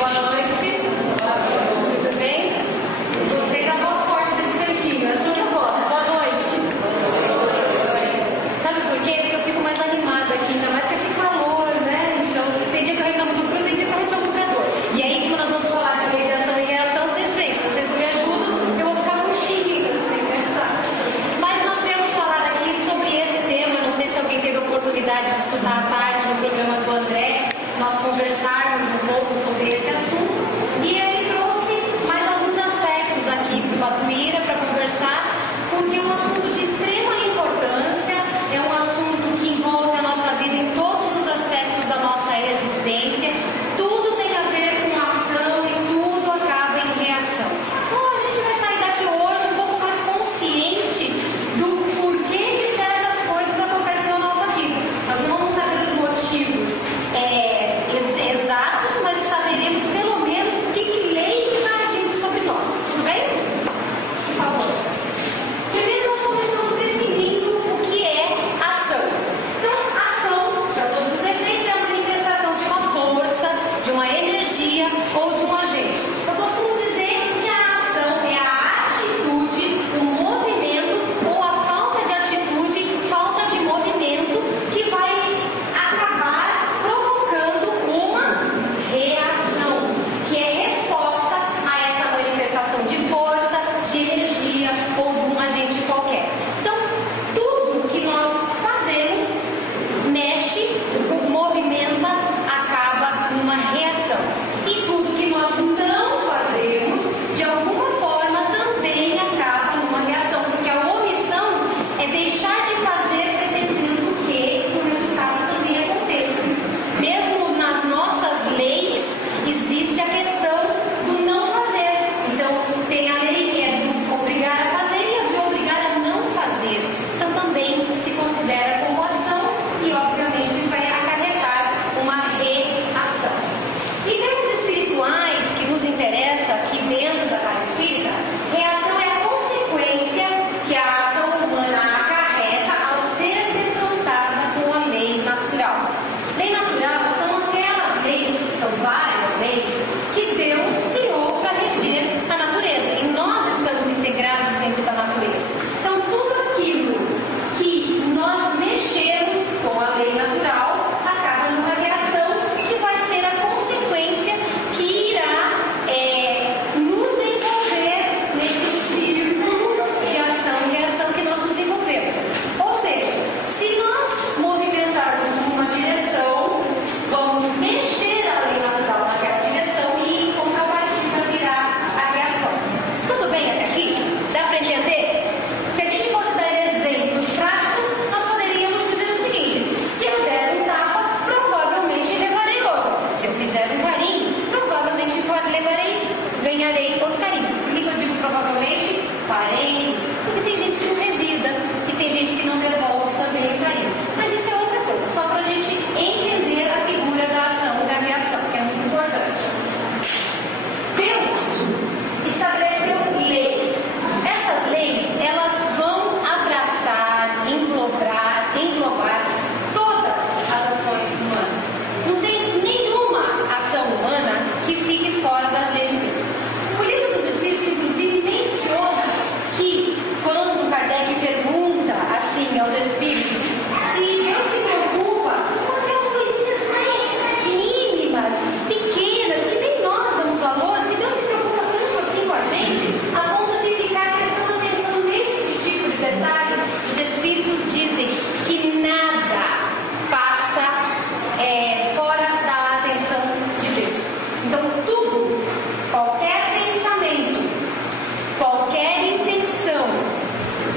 Boa noite. Tudo bem? Gostei da voz forte desse cantinho, é assim que eu gosto. Boa noite. Sabe por quê? Porque eu fico mais animada aqui, ainda mais com esse calor, né? Então, tem dia que eu reclamo do frio, tem dia que eu reclamo do calor. E aí, como nós vamos falar de lei de ação e reação, vocês veem. Se vocês não me ajudam, eu vou ficar murchinha se vocês me ajudarem. Mas nós viemos falar aqui sobre esse tema. Não sei se alguém teve a oportunidade de escutar à tarde no programa do André, nós conversarmos um pouco sobre esse assunto. E ele trouxe mais alguns aspectos aqui para o Batuíra para conversar, porque é um assunto de extrema importância, é um assunto que envolve a nossa vida em todos os aspectos da nossa existência. Tudo tem a ver com ação e tudo acaba em reação. Então a gente vai sair daqui hoje um pouco mais consciente do porquê que certas coisas acontecem na nossa vida. Nós não vamos saber os motivos exatos, mas saberemos pelo menos que lei está agindo sobre nós. Tudo bem? Por favor. Primeiro, nós começamos definindo o que é ação. Então, ação, para todos os efeitos, é a manifestação de uma força, de uma energia ou de um agente. Eu costumo dizer que a ação é a atitude, o movimento ou a falta de atitude, falta de movimento que vai acabar provocando uma reação, que é resposta a essa manifestação de força, de energia ou de um agente qualquer. Então, tudo que nós fazemos mexe, movimenta, acaba numa reação. E tudo que nós não fazemos, de alguma forma, também acaba numa reação, porque a omissão é deixar de fazer pretendendo que o resultado também aconteça. Mesmo nas nossas leis, existe a questão do não fazer. Então, tem a lei que é do obrigar a fazer e a de obrigar a não fazer. Então, também se considera como ação e, obviamente, vai acarretar uma reação. Em termos espirituais, que nos interessa aqui dentro da casa espírita, reação é a consequência que a ação humana acarreta ao ser defrontada com a lei natural. Lei natural são aquelas leis, são várias leis, que Deus criou para reger a natureza. E nós estamos integrados dentro da natureza. Então, tudo aquilo que nós mexemos com a lei natural acaba numa reação que vai ser a consequência que irá nos envolver nesse círculo de ação e reação que nós nos envolvemos. Ou seja, se nós movimentarmos numa direção, vamos mexer a lei natural naquela direção e em contrapartida virá a reação. Tudo bem até aqui? Dá para entender? Se a gente fosse dar exemplos práticos, nós poderíamos dizer o seguinte: se eu der um tapa, provavelmente levarei outro. Se eu fizer um carinho, provavelmente ganharei outro carinho. Por que eu digo provavelmente? Parentes, porque tem gente que não revida e tem gente que não devolve também o carinho. Mas isso é outra coisa, só para a gente entender a figura da ação e da reação, que é muito importante. Deus estabeleceu leis. Essas leis, elas vão abraçar, englobar todas as ações humanas. Não tem nenhuma ação humana que fique fora das leis de Deus. O Livro dos Espíritos, inclusive, menciona que quando Kardec pergunta assim aos espíritos se Deus se preocupa com aquelas coisinhas mais mínimas, pequenas, que nem nós damos valor, se Deus se preocupa tanto assim com a gente, a ponto de ficar prestando atenção nesse tipo de detalhe, os espíritos dizem que nada passa fora da atenção de Deus. Então, tudo, qualquer pensamento, qualquer intenção,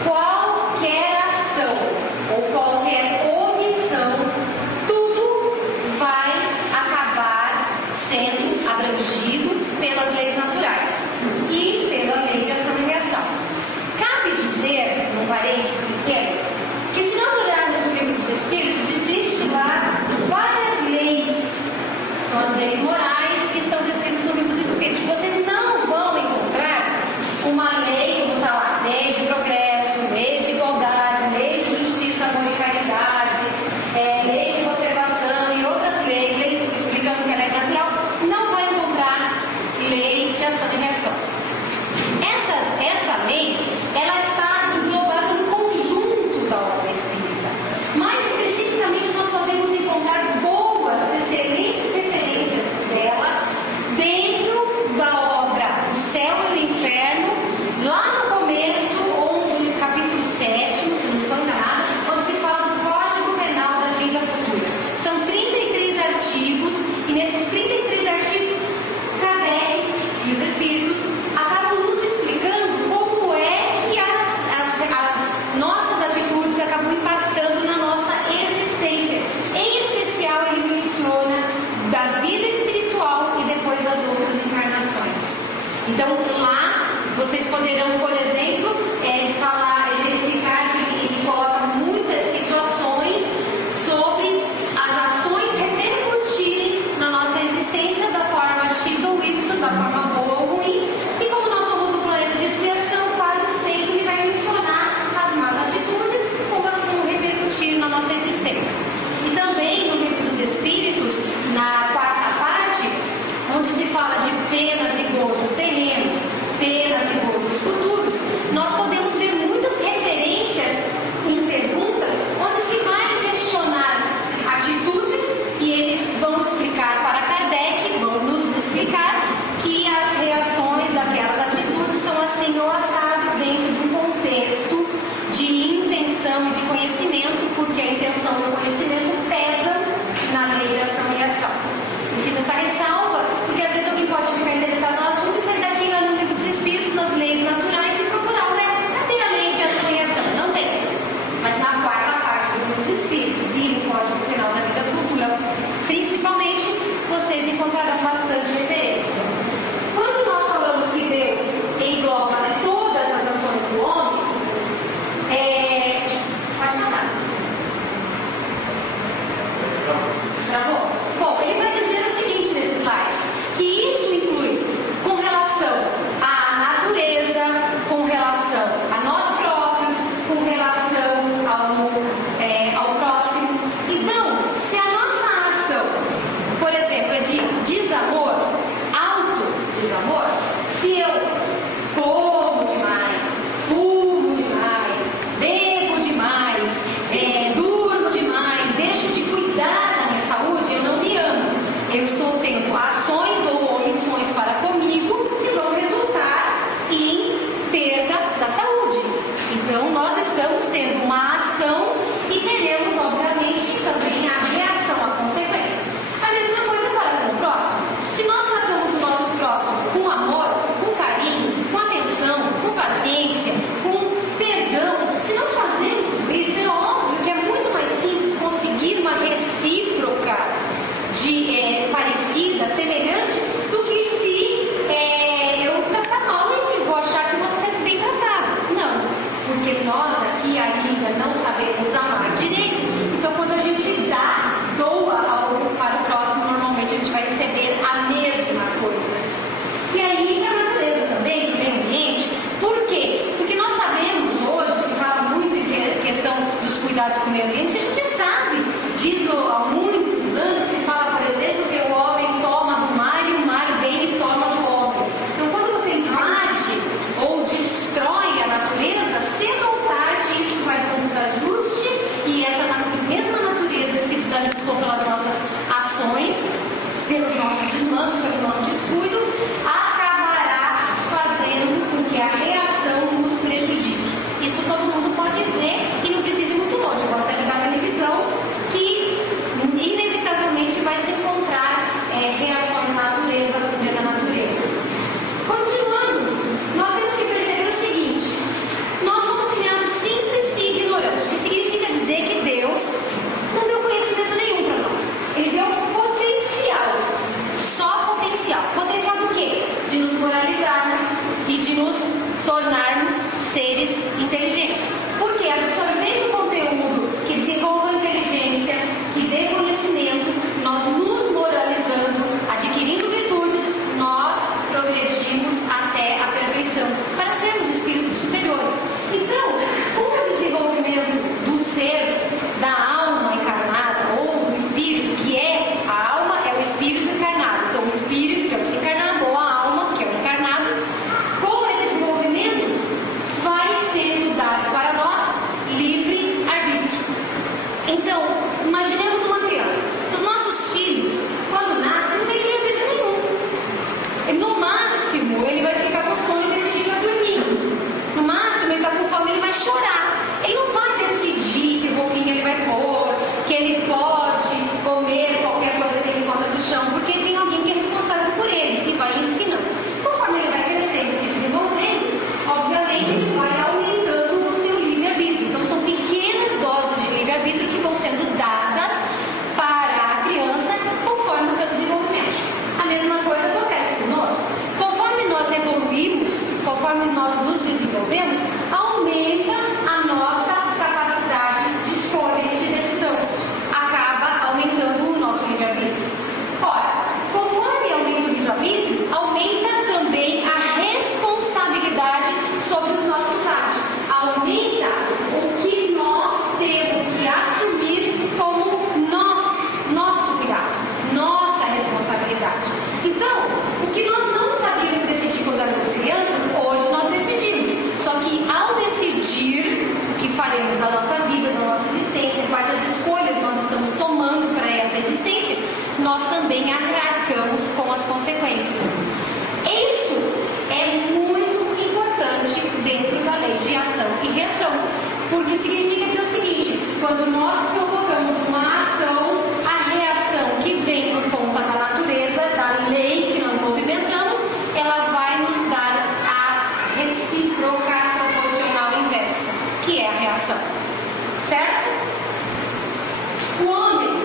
qualquer ação ou qualquer omissão, tudo vai acabar sendo abrangido pelas leis naturais e pela lei de ação e reação. Cabe dizer, num parênteses pequeno, que se nós olharmos o Livro dos Espíritos, existe lá várias leis. São as leis morais que estão descritas no Livro dos Espíritos. Vocês não vão encontrar uma lei como está lá, lei de progresso, lei de igualdade, lei de justiça, amor e caridade, lei de conservação e outras leis explicando que a lei natural. Não vai encontrar depois das outras encarnações. Então lá vocês poderão, por exemplo, verificar que ele coloca muitas situações sobre as ações repercutirem na nossa existência da forma X ou Y, da forma boa ou ruim, e como nós somos o planeta de expiação, quase sempre ele vai mencionar as más atitudes, como elas vão repercutir na nossa existência. E também no Livro dos Espíritos, na quarta parte, onde se fala de penas e gozos terrenos, penas e gozos futuros, nós conforme nós nos desenvolvemos, aumenta a nossa capacidade de escolha e de decisão. Acaba aumentando o nosso livre-arbítrio. Ora, conforme aumenta o livre-arbítrio, aumenta também a responsabilidade sobre os nossos atos. Aumenta o que nós temos que assumir como nosso cuidado, nossa responsabilidade. Então, o que nós não sabíamos decidir quando éramos crianças, hoje nós decidimos. Só que ao decidir o que faremos na nossa vida, na nossa existência, quais as escolhas nós estamos tomando para essa existência, nós também arcamos com as consequências. Isso é muito importante dentro da lei de ação e reação, porque significa dizer o seguinte: quando nós provocamos uma ação, a reação que vem por conta da natureza, da lei que nós movimentamos, ela vai nos dar a recíproca proporcional inversa, que é a reação. Certo? O homem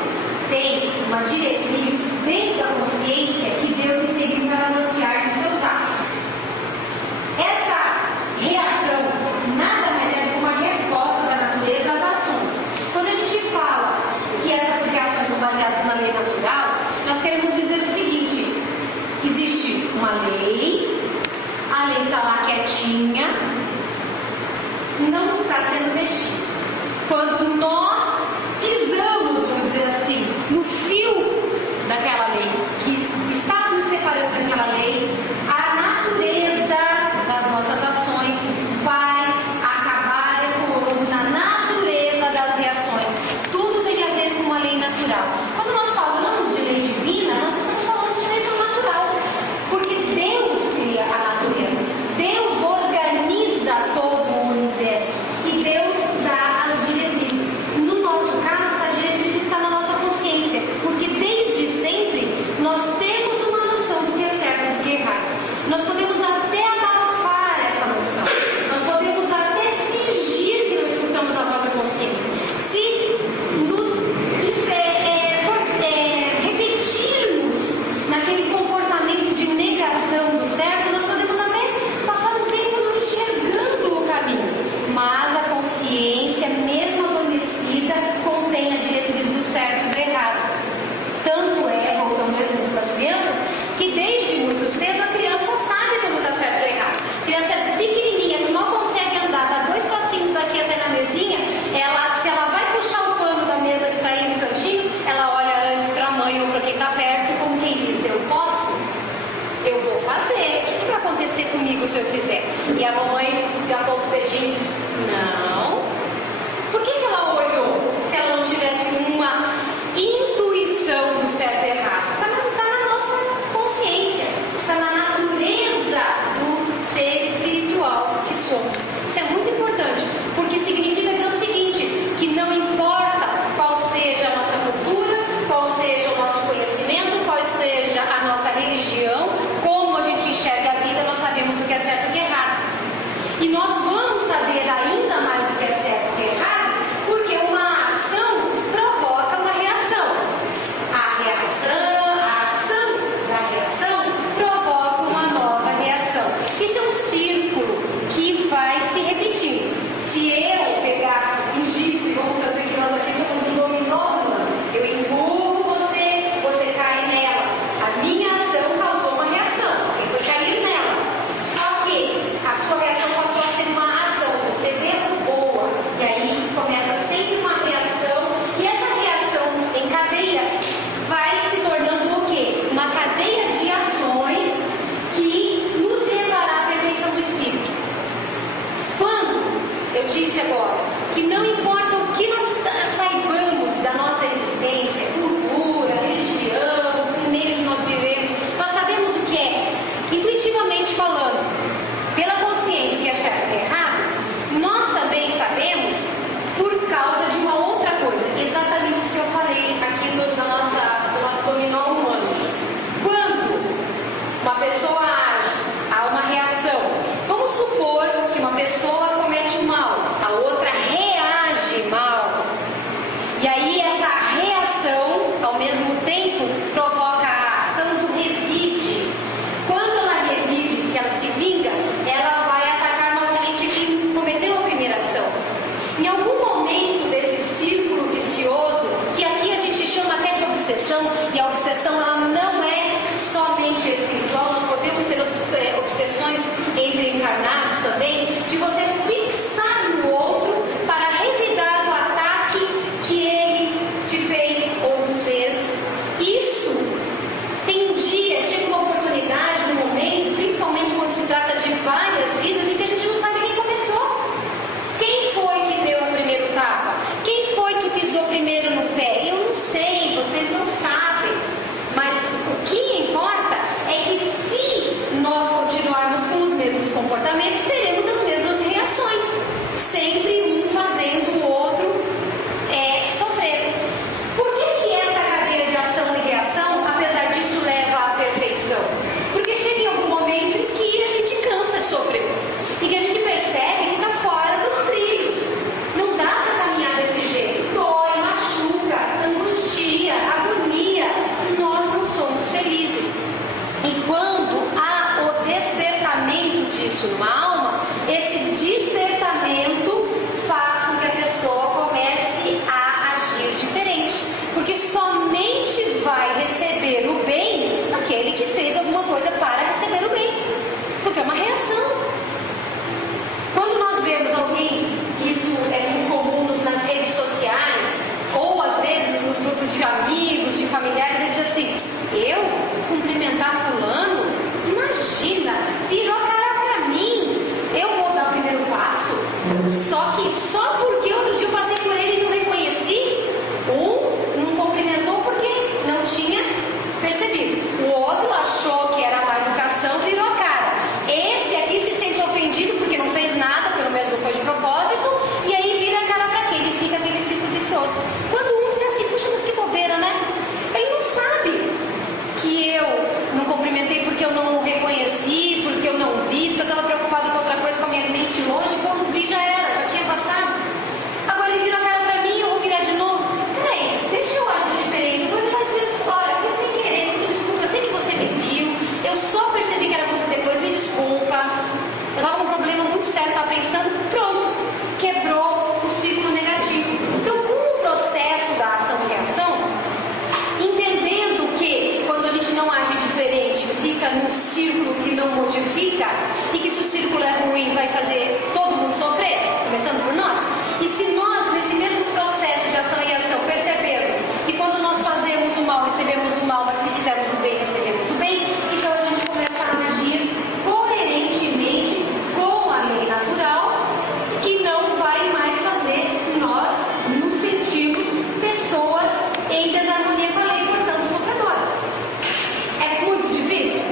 tem uma diretriz dentro da consciência que Deus inseriu para nortear os seus atos. Essa reação nada mais é do que uma resposta da natureza às ações. Quando a gente fala que essas reações são baseadas na lei natural, nós queremos dizer o seguinte: existe uma lei, a lei está lá quietinha, não está sendo mexida. Quando nós pisamos, vamos dizer assim, no fio daquela lei, que está nos separando daquela lei, a natureza das nossas ações vai acabar ecoando na natureza das reações. Tudo tem a ver com uma lei natural. Quando nós falamos de lei divina, nós estamos falando de lei natural, porque Deus cria a natureza, Deus organiza todo o universo e Deus dá as diretrizes. No nosso caso, essa diretriz está na nossa consciência, porque desde sempre nós temos uma noção do que é certo e do que é errado. Nós podemos até abafar essa noção, nós podemos até fingir que não escutamos a voz da consciência. Se nos repetirmos naquele comportamento de negação do certo, nós podemos até passar um tempo não enxergando o caminho. Mas a consciência, mesmo adormecida, contém a diretriz do certo e do errado. Tanto é, voltando ao exemplo das crianças, que desde muito cedo a criança sabe quando está certo ou errado. A criança é pequenininha, que mal consegue andar, dá 2 passinhos daqui até na mesinha, se ela vai puxar o pano da mesa que está aí no cantinho, ela olha antes para a mãe ou para quem está perto, como quem diz: eu posso? Eu vou fazer. O que vai acontecer comigo se eu fizer? E a mamãe aponta o dedinho e diz: não. Por que ela olhou se ela não tivesse uma intuição do certo e errado? Está na nossa consciência, está na natureza do ser espiritual que somos. Isso é muito importante, porque significa dizer o seguinte: que não importa qual seja a nossa cultura, qual seja o nosso conhecimento, qual seja a nossa religião, como a gente enxerga a vida, nós sabemos o que é certo e o que é errado. E nós vamos saber ainda mais o que é disso numa alma, esse despertamento faz com que a pessoa comece a agir diferente. Porque somente vai receber o bem aquele que fez alguma coisa para receber o bem. Porque é uma reação. Quando nós vemos alguém, isso é muito comum nas redes sociais, ou às vezes nos grupos de amigos, de familiares, ele diz assim: eu cumprimentar fulano? Imagina, virou a cara pra mim, eu vou dar o primeiro passo? Só porque outro dia eu passei por ele e não reconheci? Um não cumprimentou porque não tinha percebido. O outro achou que era má educação, virou a cara. Esse aqui se sente ofendido porque não fez nada, pelo menos não foi de propósito, e aí vira a cara pra aquele, fica aquele ciclo vicioso. Quando um diz assim: puxa, mas que bobeira, né? Ele não sabe que eu não cumprimentei porque eu não reconheci, porque eu não vi, porque eu estava preocupado com outra coisa, com a minha mente longe, e quando vi já era, já tinha passado. Agora ele virou a cara pra mim, eu vou virar de novo. Peraí, deixa eu agir diferente, eu vou virar e dizer assim: olha, foi sem querer, você me desculpa, eu sei que você me viu, eu só percebi que era você depois, me desculpa. Eu estava com um problema muito sério, estava pensando, pronto, quebrou o ciclo negativo. Então, com o processo da ação-reação, entendendo que quando a gente não age diferente, fica num círculo que não modifica, e que se o círculo é ruim, vai fazer todo mundo sofrer, começando por nós. E se nós, nesse mesmo processo de ação e reação, percebermos que quando nós fazemos o mal, recebemos o mal, mas se fizermos o bem, recebemos o bem, então a gente começa a agir coerentemente com a lei natural, que não vai mais fazer nós nos sentirmos pessoas em desarmonia com a lei, portanto sofredoras. É muito difícil,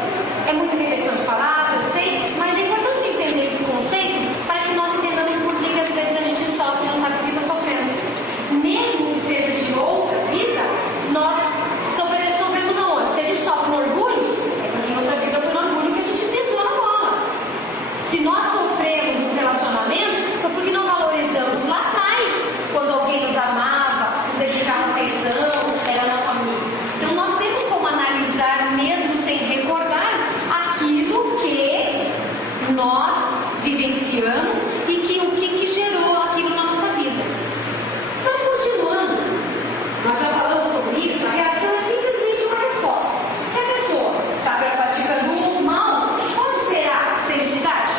é muita repetição de palavras, eu sei, mas é importante entender esse conceito para que nós entendamos por que às vezes a gente sofre e não sabe por que está sofrendo. Mesmo que seja de outra vida, nós sofremos aonde? Se a gente sofre no orgulho, é porque em outra vida foi no orgulho que a gente pisou na bola. Se nós sofremos nos relacionamentos, foi porque não valorizamos lá atrás, quando alguém nos amava, nos dedicava atenção, era nosso amigo. Então nós temos como analisar, mesmo sem recordar, aquilo que nós vivenciamos e que o que gerou aquilo na nossa vida. Mas continuando, nós já falamos sobre isso, a reação é simplesmente uma resposta. Se a pessoa está praticando o mal, pode esperar felicidade?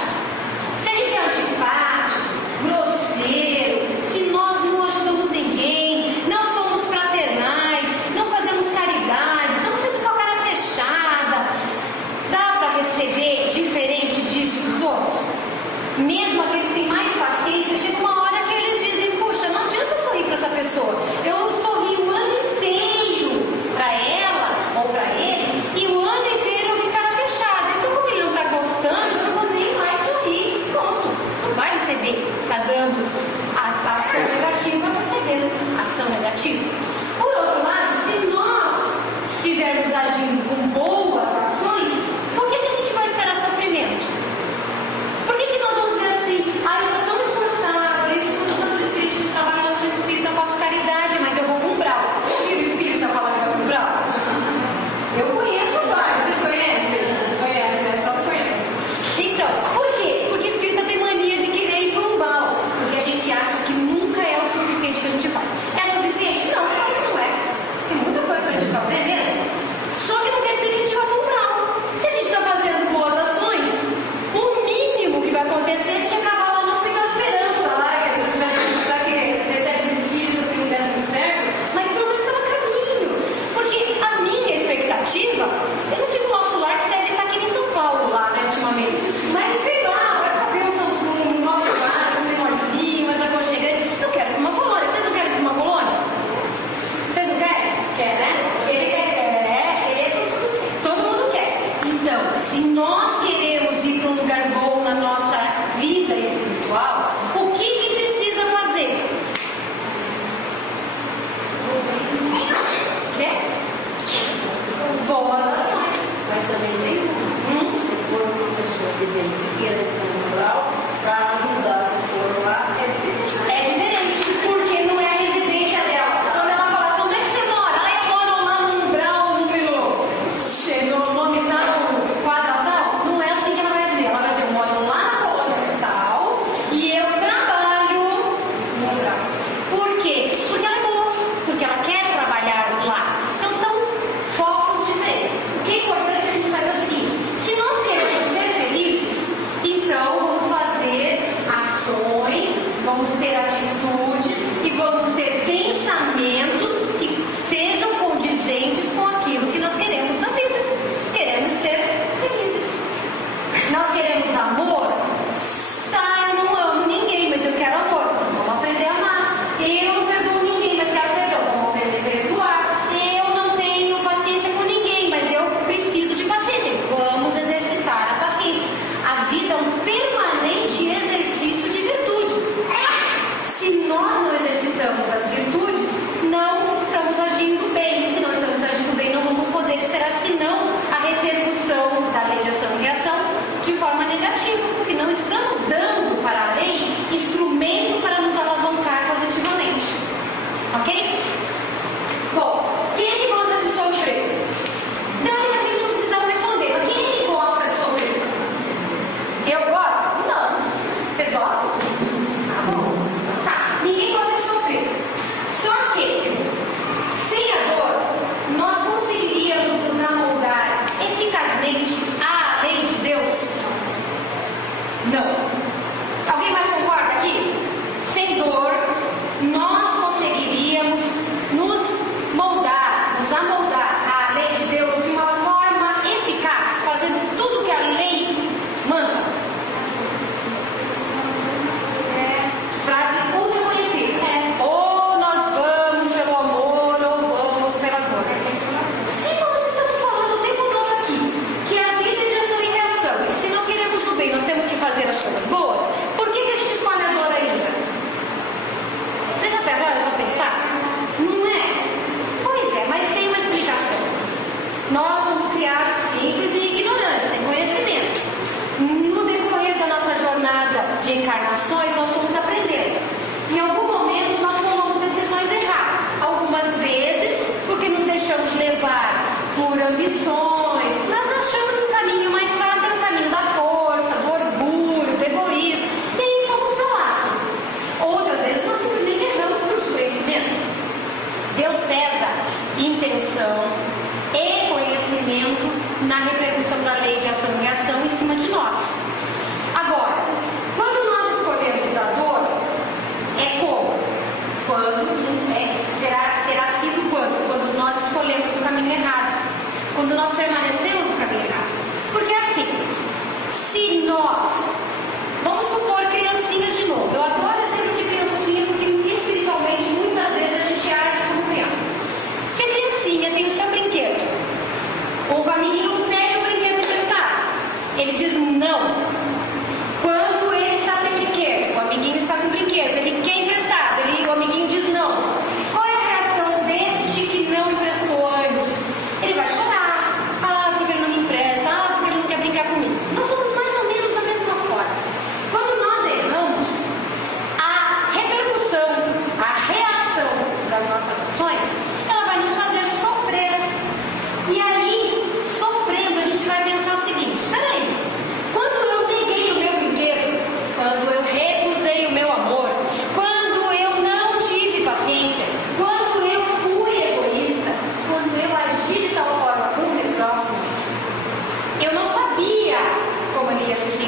Se a gente é antipático, grosseiro, se nós não ajudamos ninguém, não somos fraternais, não fazemos caridade, estamos sempre com a cara fechada, dá para receber diferente disso dos outros? Mesmo aqueles que têm mais paciência, chega uma hora que eles dizem: puxa, não adianta sorrir para essa pessoa, eu sorri o ano inteiro para ela ou para ele, e o ano inteiro eu de cara fechada. Então, como ele não está gostando, eu não vou nem mais sorrir. Pronto, não vai receber. Está dando a ação negativa, recebendo a ação negativa. Por outro lado, se nós estivermos agindo com boas ações, por que a gente vai esperar sofrimento? Por que nós vamos dizer assim: eu sou tão esforçado, eu estudo tanto espírito, de trabalho no centro espírita, eu faço caridade, mas eu vou com umbral. Você ouviu o espírita falar que vai com umbral? Eu conheço vários, vocês conhecem? Conhecem, né? Só conhecem. Então, por quê? Porque espírita tem mania de querer ir para umbral, porque a gente acha que nunca é o suficiente que a gente faz. É suficiente? Não, claro que não é. Tem muita coisa para a gente fazer mesmo. Só que não quer dizer que a gente vai para umbral. Se a gente está fazendo boas ações, o mínimo que vai acontecer é a gente acabar lá no Hospital Esperança, lá que recebe os espíritos que não deram tudo certo, mas pelo menos está no caminho. Porque a minha expectativa, eu não digo o nosso lar que deve estar aqui em São Paulo, lá, né, ultimamente, mas sei lá, vai saber o nosso lar, esse menorzinho, mais aconchegante. Eu quero ir para uma colônia. Vocês não querem ir para uma colônia? Vocês não querem? Quer, né? Ele quer, todo mundo quer. Então, se nós queremos ir para um lugar bom na nossa vida espiritual, o que precisa fazer? Quer? Boas ações. Mas também tem se for uma pessoa que tem pequeno cultural, para ajudar a pessoa lá, é diferente. É diferente, porque não é a residência dela. Quando ela fala assim: onde é que você mora? Eu moro lá no umbral número, no nome tal, quadra tal.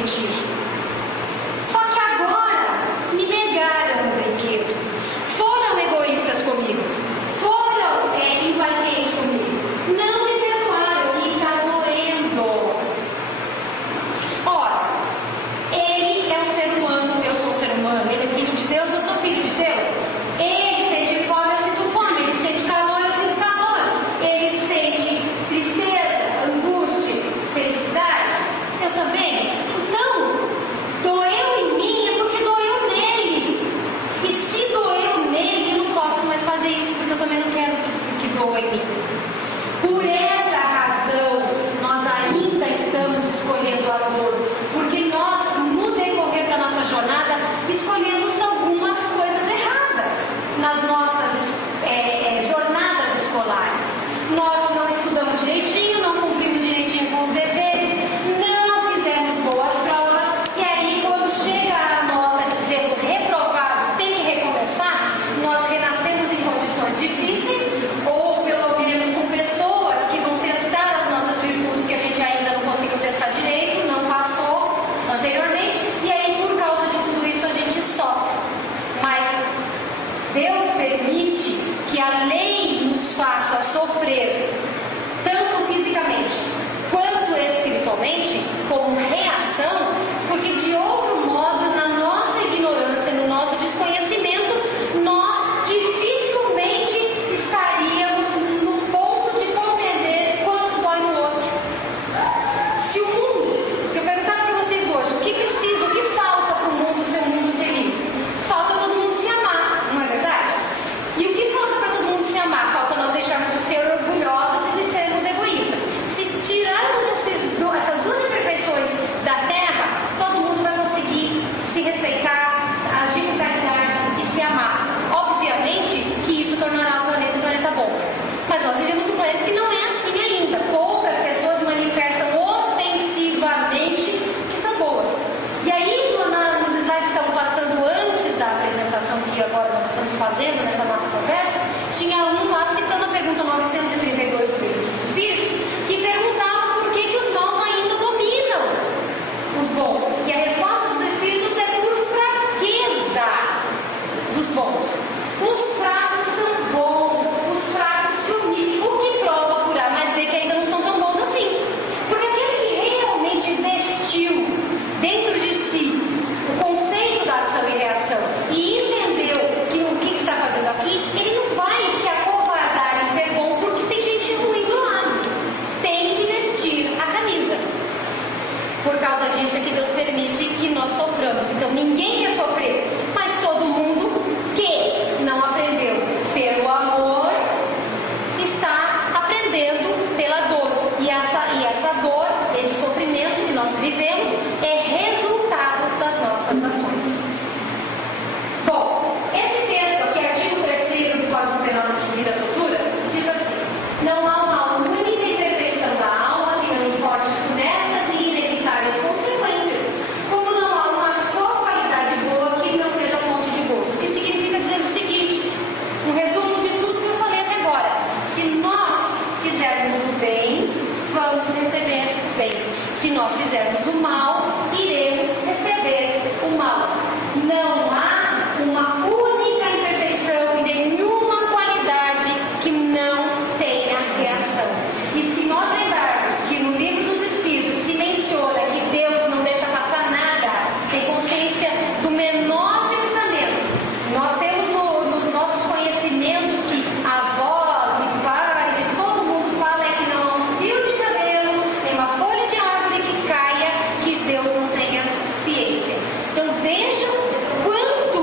vertigem. Só que agora me negaram o brinquedo. Foram egoístas comigo. Foram impacientes comigo. Não me perdoaram e está doendo. Ora, ele é um ser humano, eu sou um ser humano. Ele é filho de Deus, eu sou filho de Deus. Ele sente fome, eu sinto fome. Ele sente calor, eu sinto calor. Ele sente tristeza, angústia, felicidade. Eu também. Então, doeu em mim é porque doeu nele. E se doeu nele, eu não posso mais fazer isso, porque eu também não quero que doa em mim. Por essa razão, nós ainda estamos escolhendo a dor, porque nós, no decorrer da nossa jornada, escolhemos algumas coisas erradas nas nossas jornadas escolares. Nós não estudamos direitinho, não cumprimos direitinho com os deveres, não fizemos boas provas, e aí quando chega a nota dizendo reprovado, tem que recomeçar, nós renascemos em condições difíceis, ou pelo menos com pessoas que vão testar as nossas virtudes que a gente ainda não conseguiu testar direito, não passou anteriormente, e aí por causa de tudo isso a gente sofre. Mas Deus permite que a lei nos faça sofrer, tanto fisicamente quanto espiritualmente, como reação, porque de outro modo, na nossa ignorância, no nosso desconhecimento, nós dificilmente estaríamos no ponto de compreender quanto dói no outro. Se eu perguntasse para vocês hoje, o que precisa, o que falta para o mundo ser um mundo feliz? Falta todo mundo se amar, não é verdade? E o que falta para todo mundo se amar? Falta nós deixarmos de ser orgulhosos e de sermos egoístas. Se tirarmos essas duas imperfeições da terra, todo mundo vai conseguir se respeitar, agir com caridade e se amar. Obviamente que isso tornará o planeta um planeta bom. Mas nós vivemos num planeta que não é assim ainda. Poucas pessoas manifestam ostensivamente que são boas. E aí, nos slides que estavam passando antes da apresentação que agora nós estamos fazendo nessa nossa conversa, tinha um lá citando a pergunta 932 do Livro dos Espíritos, que perguntava por que os maus ainda dominam os bons. E a resposta dos Espíritos é por fraqueza dos bons. Os fracos são bons, os fracos se humilham, o que prova por A mais B que ainda não são tão bons assim. Porque aquele que realmente investiu dentro de si o conceito da ação e reação e entendeu que o que está fazendo aqui, ele não vai se acovardar em ser bom porque tem gente ruim do lado. Tem que vestir a camisa. Por causa disso é que Deus permite que nós soframos. Então ninguém quer sofrer, mas todo mundo que não aprendeu pelo amor está aprendendo pela dor. E essa dor, esse sofrimento que nós vivemos é resultado das nossas ações. Bom, esse texto aqui, artigo 3º do Código Penal da Vida Futura, diz assim: não há uma única imperfeição da alma que não importe funestas e inevitáveis consequências, como não há uma só qualidade boa que não seja fonte de gozo. O que significa dizer o seguinte, um resumo de tudo que eu falei até agora: se nós fizermos o bem, vamos receber o bem. Se nós fizermos o mal, iremos receber o mal. Não há uma única imperfeição e nenhuma qualidade que não tenha reação. E se nós lembrarmos que no Livro dos Espíritos se menciona que Deus não deixa passar nada, tem consciência do menor pensamento. Nós temos nos nossos conhecimentos que avós e pais e todo mundo fala é que não há um fio de cabelo, nem uma folha de árvore que caia, que Deus não tenha ciência. Então vejam quanto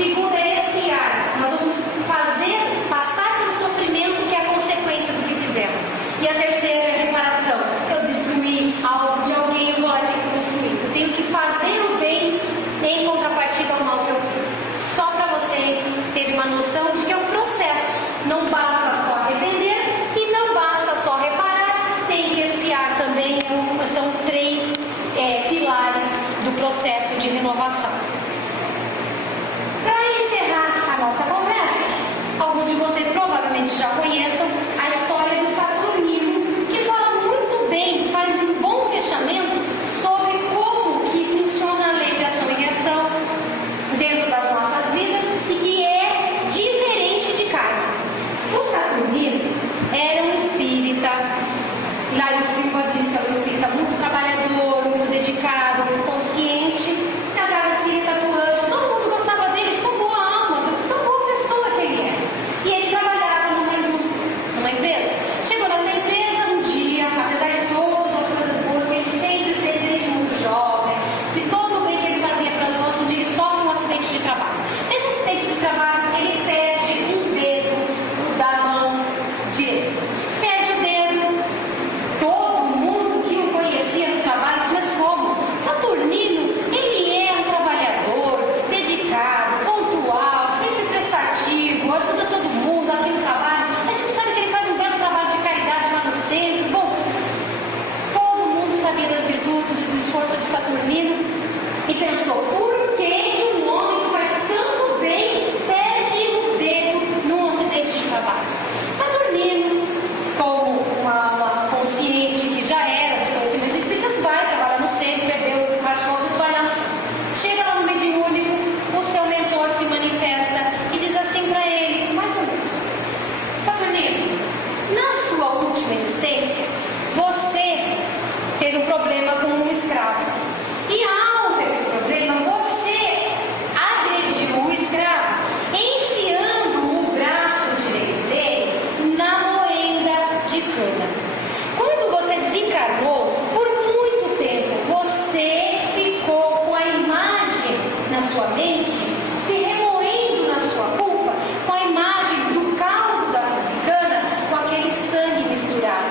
Segundo é expiar. Nós vamos passar pelo sofrimento que é a consequência do que fizemos. E a terceira é reparação. Eu destruí algo de alguém, eu vou lá ter que construir. Eu tenho que fazer o bem em contrapartida ao mal que eu fiz. Só para vocês terem uma noção de que é um processo. Não basta só arrepender e não basta só reparar, tem que expiar também. São 3 pilares do processo de renovação. Para encerrar a nossa conversa, alguns de vocês provavelmente já conheçam a história do Saturnino, que fala muito bem, faz um bom fechamento sobre como que funciona a lei de ação e reação dentro das nossas vidas e que é diferente de karma. O Saturnino era um espírita, Hilário Silva diz que é um espírita muito trabalhador, muito dedicado, muito consciente, na casa espírita atuante, todo mundo gostava dele, de tão boa alma, de tão boa pessoa que ele era. E ele trabalhava numa indústria, numa empresa. Chegou nessa empresa um dia, apesar de todas as coisas boas que ele sempre fez desde muito jovem, de todo o bem que ele fazia para os outros, um dia ele sofre um acidente de trabalho. Nesse acidente de trabalho, ele perde um dedo da mão direita. Perde o dedo. Todo mundo que o conhecia no trabalho disse, mas como? Saturnino, ele é um trabalhador, dedicado, pontual, sempre prestativo, ajuda todo mundo aqui no trabalho. A gente sabe que ele faz um belo trabalho de caridade lá no centro. Bom, todo mundo sabia das virtudes e do esforço de Saturnino e pensou, por que um homem que faz tanto bem perde o dedo num acidente de trabalho? Saturnino, como uma alma consciente que já era dos conhecimentos espíritas, vai trabalhar no centro, perdeu o cachorro e vai lá no centro. Chega lá no mediúnico, o seu mentor se manifesta e diz assim para ele, mais ou menos, Saturnino, na sua última existência, você teve um problema com um escravo. E ao ter esse problema, você agrediu o escravo, enfiando o braço direito dele na moenda de cana. Quando você desencarnou, por muito tempo, você ficou com a imagem na sua mente, se remoendo na sua culpa, com a imagem do caldo da cana, com aquele sangue misturado.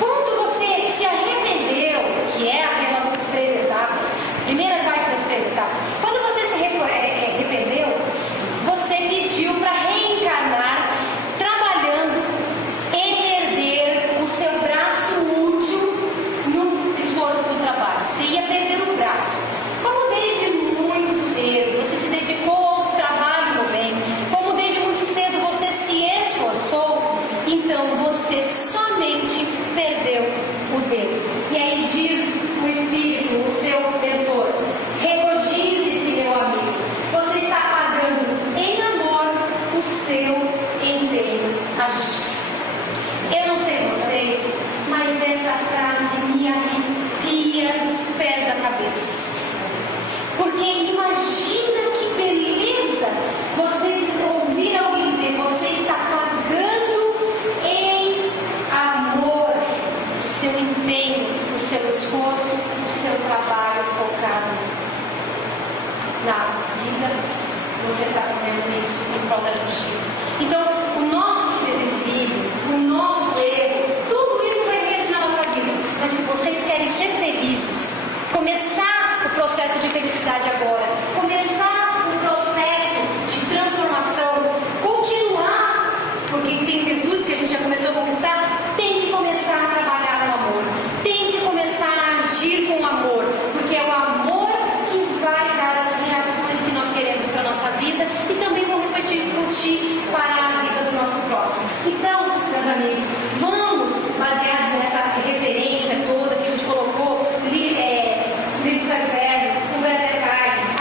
Quando você se arrependeu, que é aquelas 3 etapas, primeira parte das 3 etapas, quando você se arrependeu, você pediu para reencarnar, trabalhando e perder o seu braço útil no esforço do trabalho. Você ia perder o braço. Como desde muito cedo você se dedicou ao trabalho no bem, como desde muito cedo você se esforçou, então você somente perdeu o dedo. E aí diz o Espírito, o seu mentor, regozije-se, meu amigo, você está pagando em amor o seu empenho à justiça. Eu não sei vocês, mas essa frase me arrepia dos pés à cabeça. Porque imagina que beleza você ouvir alguém dizer, você está pagando em amor o seu empenho, o seu esforço, o seu trabalho focado na vida. Você está fazendo isso em prol da justiça. Então, o nosso desequilíbrio, o nosso erro, tudo isso vai reagir na nossa vida. Mas se vocês querem ser felizes, começar o processo de felicidade agora, começar o processo de transformação, continuar, porque tem virtudes que a gente já começou a conquistar, tem que começar a trabalhar no amor, tem que começar a agir com amor, porque é o amor que vai dar as reações que nós queremos para a nossa vida e também vão repercutir para a vida do nosso próximo. Então, meus amigos, vamos, baseados nessa referência toda que a gente colocou, Espírito Inferno, o Werner Carne,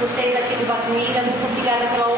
vocês aqui do Batuíra, muito obrigada pela